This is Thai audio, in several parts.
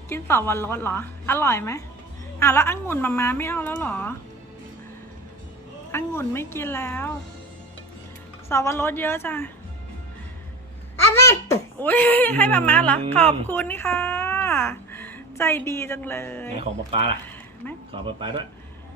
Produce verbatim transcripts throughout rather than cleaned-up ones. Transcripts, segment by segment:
กินสับปะรดเหรออร่อยไหมอ่ะแล้วองุ่นมามาไม่เอาแล้วเหรอองุ่นไม่กินแล้วสับปะรดเยอะจ้ะอุ้ยให้มามาเหรอขอบคุณค่ะใจดีจังเลยไหนของป๊าป๊าล่ะขอป๊าป๊าด้วย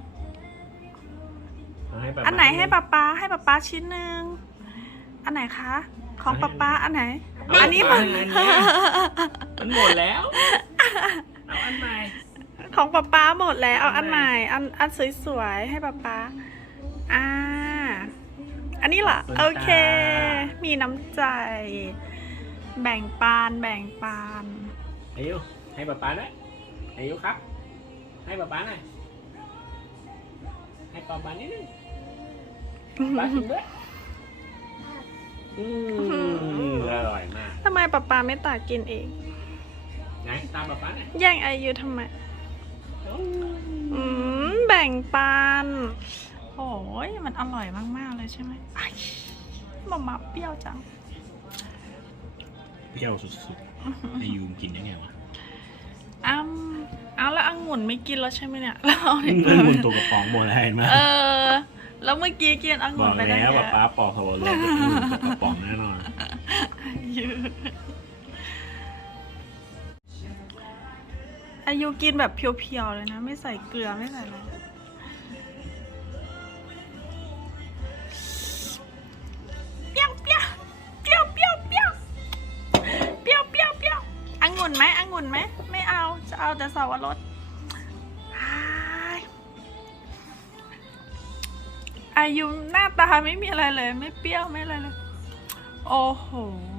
อันไหนให้ป๊าป๊าให้ป๊าป๊าชิ้นหนึ่งอันไหนคะของป๊าป๊าอันไหนอันนี้มันมันหมดแล้วเอาอันใหม่ของป๊าป๊าหมดแล้วเอาอันใหม่อันอันสวยๆให้ป๊าป๊าอ่าอันนี้เหรอโอเคมีน้ำใจแบ่งปันแบ่งปันอายุให้ป๊าป๊าด้วยอายุครับให้ป๊าป๊าหน่อยให้ป๊าป๊านิดนึงป๊ากินด้วยอืมอร่อยมากทำไมป๊าป๊าไม่ตักกินเองไหนตามป๊าป๊าหน่อยแย่งอายุทำไมอืมแบ่งปันโอ้ยมันอร่อยมากๆเลยใช่ไหมมามาเปรี้ยวจังเปรี้ยวสุดๆให้ยูมกินได้ไงวะอ้ำเอาแล้วองุ่นไม่กินแล้วใช่ไหมเนี่ยแล้วองุ่นตัวกระป๋องหมดแล้วเห็นไหมเออแล้วเมื่อกี้กินองุ่นไปได้แล้วป้าปอกสับปะรดองุ่นตัวกระป๋องแน่นอนอายุกินแบบเพียวๆเลยนะไม่ใส่เกลือไม่ใส่อะไรเปรี้ยวเปรี้ยวเปรี้ยวเปรี้ยวเปรี้ยวเปรี้ยวเปรี้ยวเปรี้ยวองุ่นไหมองุ่นไหมไม่เอาจะเอาแต่สับปะรดอายุหน้าตาไม่มีอะไรเลยไม่เปรี้ยวไม่อะไรเลยโอ้โห